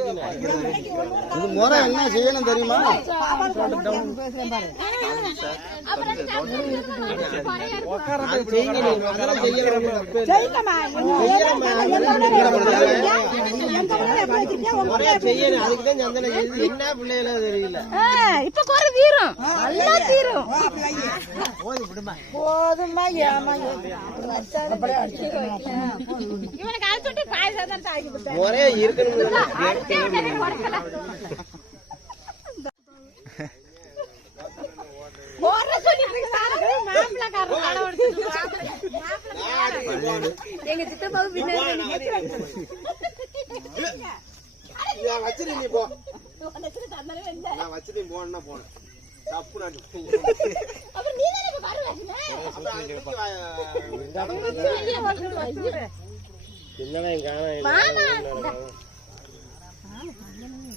இது முறை என்ன செய்யணும் தெரியுமா? என்ன பிள்ளைகளோ தெரியல. இப்ப குறை தீரும், நல்லா தீரும். போதுமா இவனுக்கு அழைச்சுட்டு பாயசம் தான் தாக்கி விட்டேன். முறையா இருக்கணும். எங்க சித்தப்பாவுக்கு பின்னாடி வச்சிரு நீ போ. நான் வச்சுட்டு போனா போனேன் தப்பு நாட்டு இல்ல